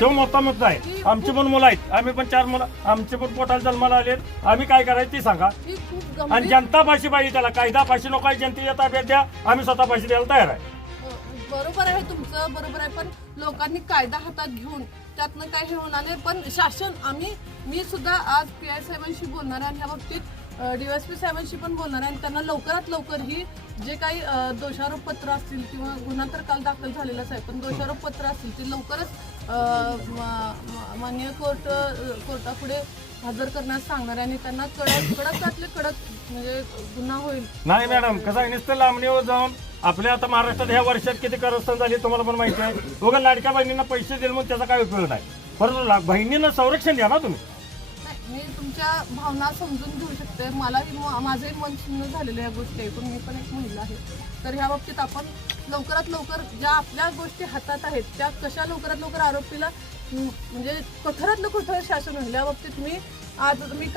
तो मोठा मुद्दा आहे. आमची पण मुलं आहेत. आम्ही पण चार मुलं आमचे पण पोटाला जन्माला आले आम्ही काय करायचं ती सांगा. आणि जनता फाशी पाहिजे त्याला. कायदा फाशी नको आहे. जनतेच्या ताब्यात द्या. आम्ही स्वतः फाशी द्यायला तयार आहे. बरोबर आहे. तुमचं बरोबर आहे. पण लोकांनी कायदा हातात घेऊन त्यातनं काय हे होणार नाही. पण शासन आम्ही मी सुद्धा आज पी आय साहेबांशी बोलणार आहे. ह्या बाबतीत डीवायसपी साहेबांशी पण बोलणार आहे आणि त्यांना लवकरात लवकर ही जे काही दोषारोप पत्र असतील किंवा गुन्हा तर काल दाखल झालेलाच आहे पण दोषारोप पत्र असतील ते लवकरच मान्य माननीय कोर्ट कोर्टापुढे हजर करण्यास सांगणार आहे आणि त्यांना कडक कडक त्यातले कडक म्हणजे गुन्हा होईल. नाही मॅडम कसं आहे नुसतं लांबणीवर जाऊन आपल्या आता महाराष्ट्रात ह्या वर्षात किती करस्थान झाली तुम्हाला पण माहिती आहे. बघा लाडक्या बहिणींना पैसे दिले म्हणून त्याचा काय उपयोग नाही. परंतु बहिणींना संरक्षण द्या ना तुम्ही. मी तुमच्या भावना समजून घेऊ शकते. मलाही म- माझंही मन छिन्न झालेलं या गोष्टी ऐकून. मी पण एक महिला आहे. तर ह्या बाबतीत आपण लवकरात लवकर ज्या आपल्या गोष्टी हातात आहेत त्या कशा लवकरात लवकर आरोपीला म्हणजे कठोरातलं कठोर शासन होईल या बाबतीत मी आज मी